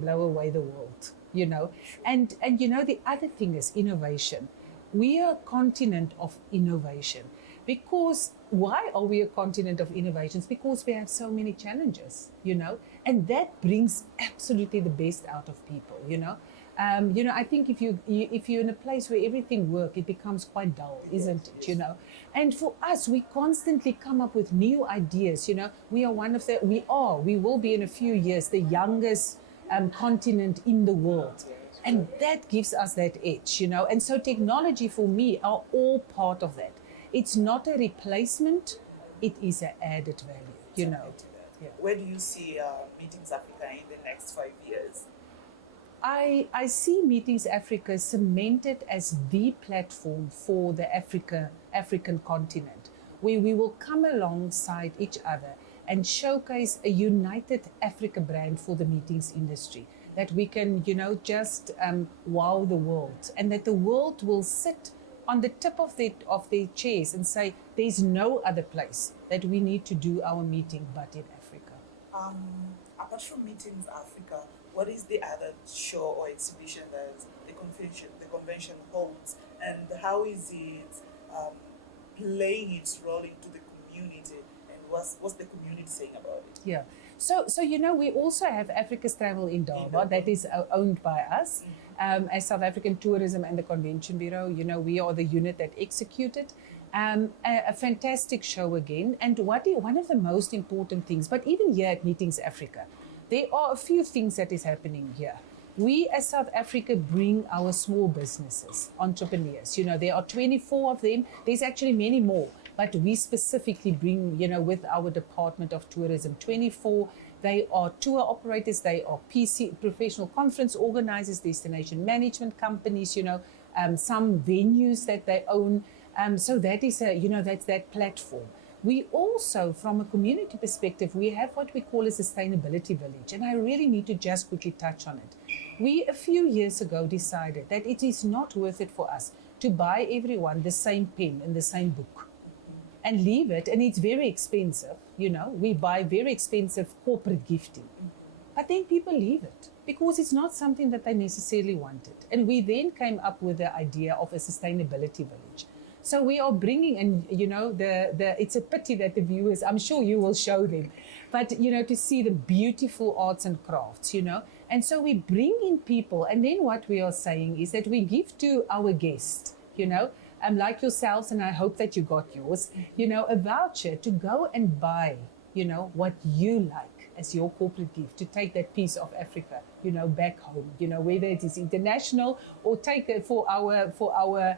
blow away the world, you know. And you know, the other thing is innovation. We are a continent of innovation. Because why are we a continent of innovations? Because we have so many challenges, you know, and that brings absolutely the best out of people, you know. You know, I think if you're in a place where everything works, it becomes quite dull, isn't it? You know, and for us, we constantly come up with new ideas. You know, we are one of the we will be in a few years the youngest continent in the world. And that gives us that edge, you know. And so technology for me are all part of that. It's not a replacement, it is an added value, you know. Yeah. Where do you see Meetings Africa in the next 5 years? I see Meetings Africa cemented as the platform for the African continent, where we will come alongside each other and showcase a united Africa brand for the meetings industry, that we can, you know, just wow the world, and that the world will sit on the tip of their chairs and say, there's no other place that we need to do our meeting but in Africa. Apart from Meetings Africa, what is the other show or exhibition that the convention holds, and how is it playing its role into the community, and what's the community saying about it? Yeah. So you know, we also have Africa's Travel in Durban that is owned by us. As South African Tourism and the Convention Bureau, you know, we are the unit that executed. A fantastic show again. And one of the most important things, but even here at Meetings Africa, there are a few things that is happening here. We as South Africa bring our small businesses, entrepreneurs. You know, there are 24 of them. There's actually many more. But we specifically bring, you know, with our Department of Tourism, 24. They are tour operators, they are professional conference organizers, destination management companies, you know, some venues that they own. So that is that's that platform. We also, from a community perspective, we have what we call a sustainability village. And I really need to just quickly touch on it. We, a few years ago, decided that it is not worth it for us to buy everyone the same pen and the same book and leave it. And it's very expensive, you know. We buy very expensive corporate gifting. But then people leave it because it's not something that they necessarily wanted. And we then came up with the idea of a sustainability village. So we are bringing, and you know, it's a pity that the viewers, I'm sure you will show them, but you know, to see the beautiful arts and crafts, you know. And so we bring in people, and then what we are saying is that we give to our guests, you know, like yourselves, and I hope that you got yours, you know, a voucher to go and buy, you know, what you like as your corporate gift, to take that piece of Africa, you know, back home, you know, whether it is international or take it for our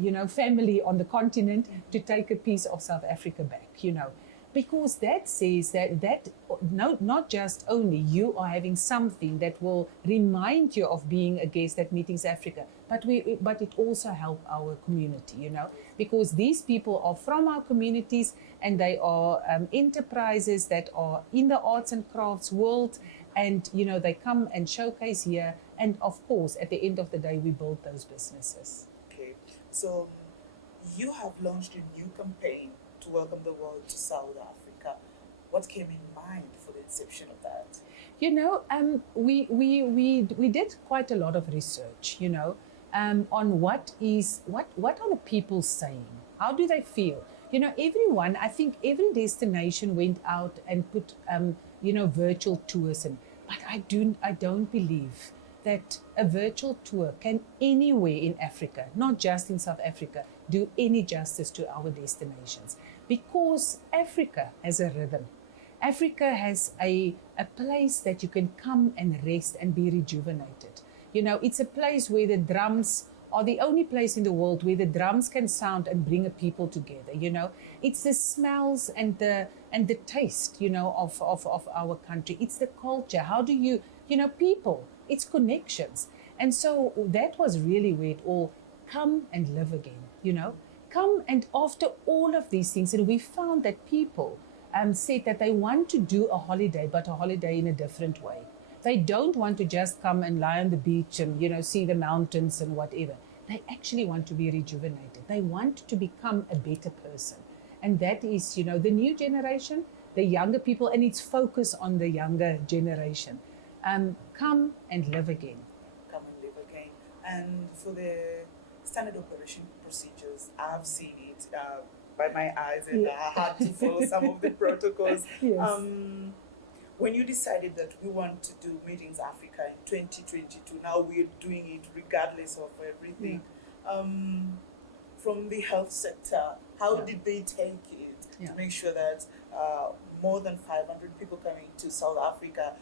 you know, family on the continent, to take a piece of South Africa back, you know. Because that says that not just only you are having something that will remind you of being a guest at Meetings Africa, but it also help our community, you know, because these people are from our communities, and they are enterprises that are in the arts and crafts world, and you know, they come and showcase here, and of course at the end of the day we build those businesses. Okay, so you have launched a new campaign to welcome the world to South Africa. What came in mind for the inception of that? You know, we did quite a lot of research, you know, on what are the people saying? How do they feel? You know, everyone, I think every destination went out and put, you know, virtual tours in. But I don't believe that a virtual tour can anywhere in Africa, not just in South Africa, do any justice to our destinations. Because Africa has a rhythm. Africa has a place that you can come and rest and be rejuvenated. You know, it's a place where the drums are the only place in the world where the drums can sound and bring a people together, you know. It's the smells and the taste, you know, of our country. It's the culture. How do you know, people, it's connections. And so that was really where it all come and live again, you know. Come, and after all of these things, and we found that people said that they want to do a holiday, but a holiday in a different way. They don't want to just come and lie on the beach and, you know, see the mountains and whatever. They actually want to be rejuvenated. They want to become a better person. And that is, you know, the new generation, the younger people, and it's focused on the younger generation. Come and live again. Come and live again. And for the standard operation procedures, I've seen it by my eyes, and I had to follow some of the protocols. Yes. When you decided that we want to do Meetings Africa in 2022, now we're doing it regardless of everything. From the health sector, how did they take it to make sure that more than 500 people coming to South Africa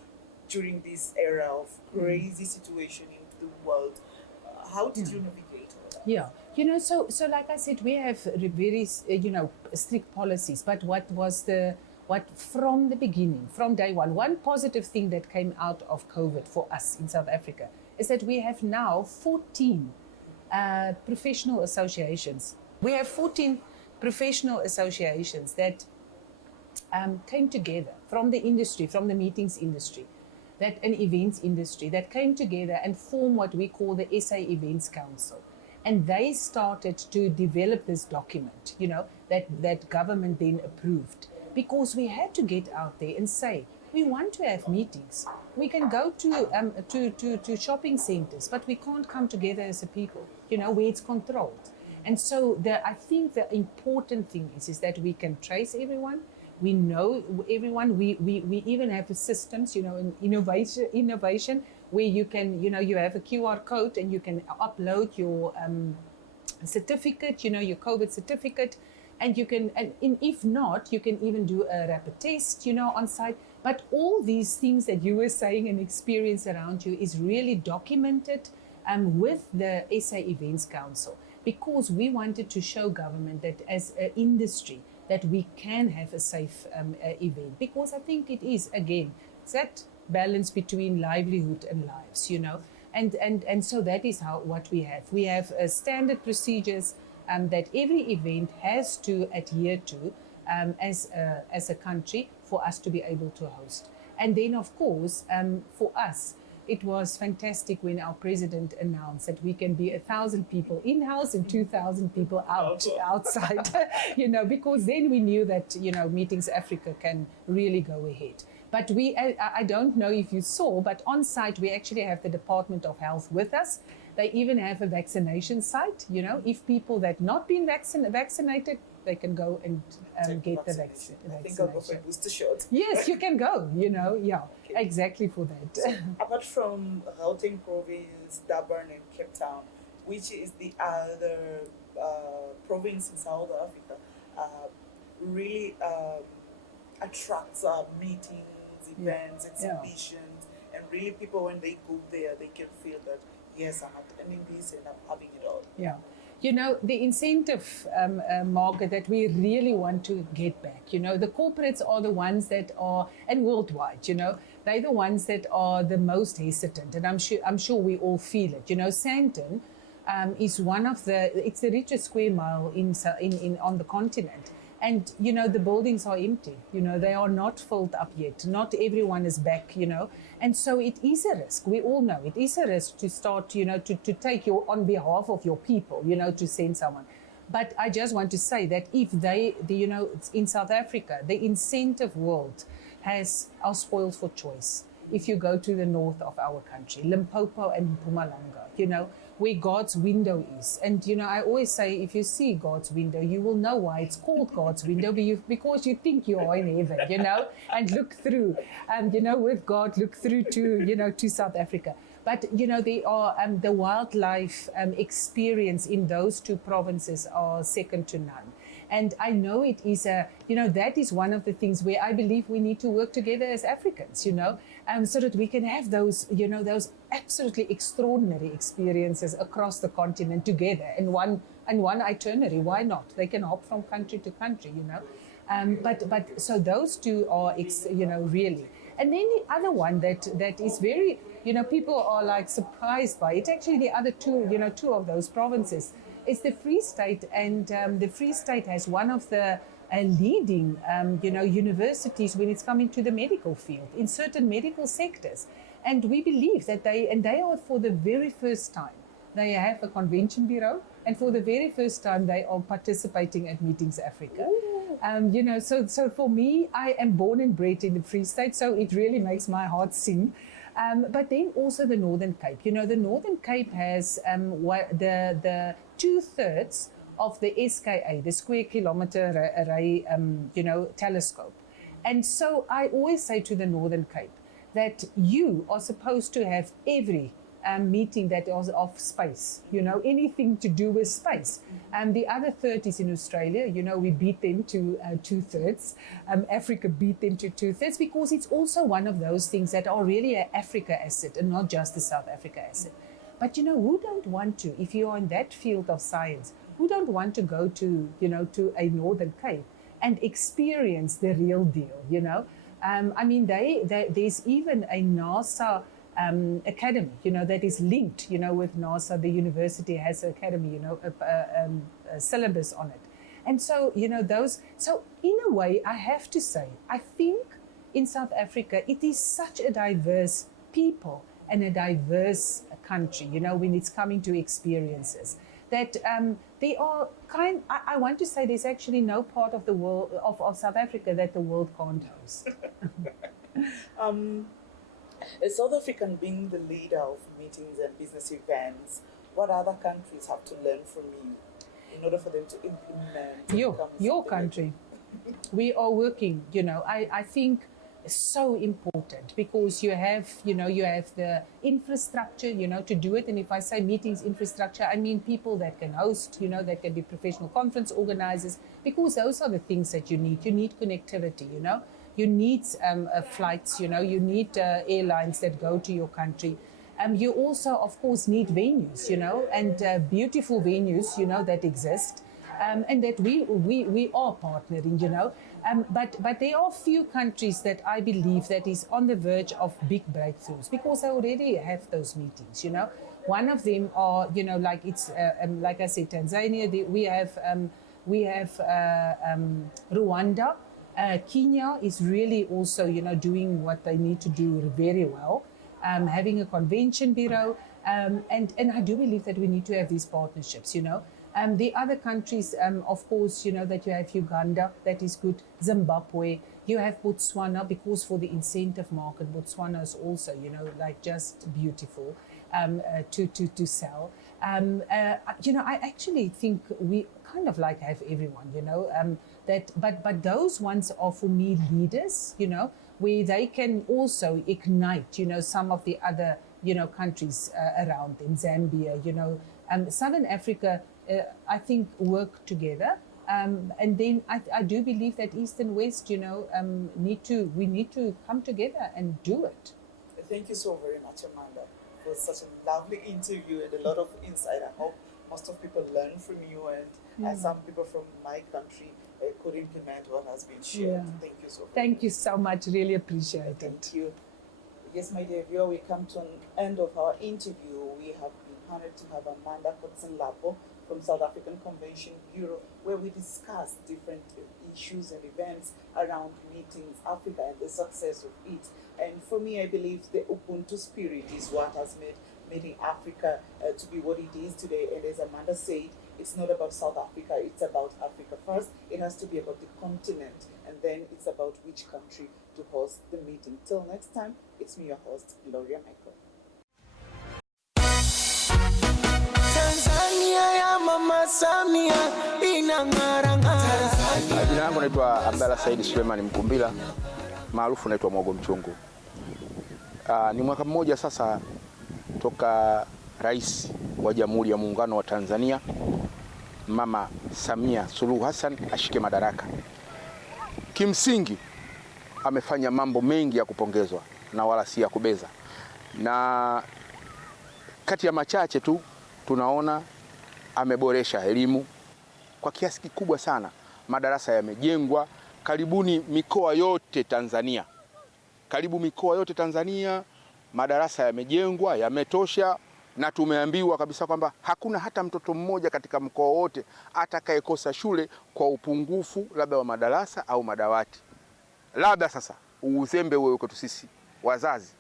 during this era of crazy situation in the world? How did you navigate all that? Yeah, so like I said, we have very strict policies. But what from the beginning, from day one positive thing that came out of COVID for us in South Africa is that we have now 14 professional associations. We have 14 professional associations that came together from the industry, from the meetings industry, that an events industry that came together and formed what we call the SA Events Council. And they started to develop this document, that government then approved, because we had to get out there and say, we want to have meetings. We can go to shopping centers, but we can't come together as a people, where it's controlled. And so I think the important thing is that we can trace everyone. We know everyone. We even have systems, in innovation where you can, you have a QR code and you can upload your certificate, your COVID certificate, and you can, and if not, you can even do a rapid test, on site. But all these things that you were saying and experience around you is really documented with the SA Events Council, because we wanted to show government that as an industry that we can have a safe event, because I think it is, again, it's that balance between livelihood and lives, and so that is what we have. We have standard procedures that every event has to adhere to as a country for us to be able to host. And then, of course, for us, it was fantastic when our president announced that we can be 1,000 people in-house and 2,000 people outside, because then we knew that, Meetings Africa can really go ahead. But I don't know if you saw, but on site, we actually have the Department of Health with us. They even have a vaccination site, if people that not been vaccinated, they can go and get the vaccine. I think I'll go for a booster shot. Yes, you can go, exactly for that. So, apart from Gauteng province, Durban and Cape Town, which is the other province in South Africa, really attracts meetings, events, exhibitions, and really people, when they go there, they can feel that, yes, I'm attending this and I'm having it all. Yeah. The incentive market that we really want to get back, the corporates are the ones that are, and worldwide, they're the ones that are the most hesitant, and I'm sure we all feel it. Sandton is one of it's the richest square mile on the continent. And, the buildings are empty, they are not filled up yet. Not everyone is back, And so it is a risk. We all know it is a risk to start, to take on behalf of your people, to send someone. But I just want to say that if in South Africa, the incentive world are spoiled for choice. If you go to the north of our country, Limpopo and Mpumalanga, where God's window is. And, I always say, if you see God's window, you will know why it's called God's window, because you think you are in heaven, and look through, with God, look through to South Africa. But, they are, the wildlife experience in those two provinces are second to none. And I know it is that is one of the things where I believe we need to work together as Africans, so that we can have those, those absolutely extraordinary experiences across the continent together in one itinerary. Why not? They can hop from country to country, But so those two are, really. And then the other one that is very, people are like surprised by. It's actually the other two, two of those provinces. It's the Free State, and the Free State has one of the leading, universities when it's coming to the medical field in certain medical sectors. And we believe that they are, for the very first time, they have a convention bureau, and for the very first time, they are participating at Meetings Africa. So for me, I am born and bred in the Free State, so it really makes my heart sing. But then also the Northern Cape. You know, the Northern Cape has the 2/3 of the SKA, the Square Kilometre Array, telescope. And so I always say to the Northern Cape that you are supposed to have every meeting that is of space, anything to do with space. The other third is in Australia. We beat them to 2/3. Africa beat them to 2/3 because it's also one of those things that are really an Africa asset and not just a South Africa asset. But who don't want to, if you are in that field of science, who don't want to go to a Northern Cape and experience the real deal, I mean, there's even a NASA academy, that is linked, with NASA. The university has an academy, a syllabus on it. And so, so in a way, I have to say, I think in South Africa, it is such a diverse people and a diverse country, when it's coming to experiences, that they are I want to say there's actually no part of the world, of South Africa, that the world can't host. A South African being the leader of meetings and business events, what other countries have to learn from you in order for them to implement? Your country. We are working, I think it's so important because you have the infrastructure, to do it. And if I say meetings infrastructure, I mean people that can host, that can be professional conference organizers, because those are the things that you need. You need connectivity, You need flights, you need airlines that go to your country. You also, of course, need venues, and beautiful venues, that exist, and that we are partnering, But there are few countries that I believe that is on the verge of big breakthroughs because they already have those meetings, One of them are, like it's like I said, Tanzania. We have Rwanda. Kenya is really also, doing what they need to do very well, having a convention bureau, and I do believe that we need to have these partnerships, The other countries, of course, that you have Uganda, that is good, Zimbabwe, you have Botswana, because for the incentive market, Botswana is also, like just beautiful to sell. I actually think we kind of like have everyone, but those ones are for me leaders, where they can also ignite, some of the other, countries around them, Zambia, Southern Africa, I think work together. And then I do believe that East and West, we need to come together and do it. Thank you so very much, Amanda, for such a lovely interview and a lot of insight. I hope most of people learn from you, and some people from my country could implement what has been shared. Yeah. Thank you so much. Thank you so much. Really appreciate it. Thank you. Yes, my dear viewer, we come to an end of our interview. We have been honored to have Amanda Kotze-Nhlapo from South African Convention Bureau, where we discuss different issues and events around meetings Africa and the success of it. And for me, I believe the Ubuntu spirit is what has made Meeting Africa to be what it is today. And as Amanda said, it's not about South Africa, it's about Africa first. It has to be about the continent, and then it's about which country to host the meeting. Till next time, it's me, your host, Gloria Michael. Jina langu naitwa Abdalla Said Suleiman Mkumbila, maarufu naitwa Mwogo Mchungu. Ni mwaka mmoja sasa toka Rais wa Jamhuri ya Muungano wa Tanzania Mama Samia Suluhu Hassan ashike madaraka. Kimsingi amefanya mambo mengi ya kupongezwa na wala si ya kubeza. Na kati ya machache tu tunaona ameboresha elimu kwa kiasi kikubwa sana. Madarasa yamejengwa karibuni mikoa yote Tanzania. Karibu mikoa yote Tanzania madarasa yamejengwa, yametosha, na tumeambiwa kabisa kwamba hakuna hata mtoto mmoja katika mkoa wote atakayekosa shule kwa upungufu labda wa madarasa au madawati. Labda sasa uzembe wewe kwetu sisi wazazi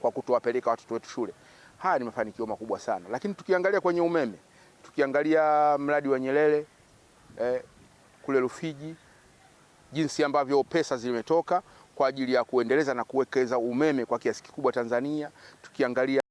kwa kutowapeleka watoto wetu shule. Haya ni mafanikio makubwa sana. Lakini tukiangalia kwenye umeme, tukiangalia mradi wa Nyerere kule Rufiji, jinsi ambavyo pesa zimetoka kwa ajili ya kuendeleza na kuwekeza umeme kwa kiasi kikubwa Tanzania. Tukiangalia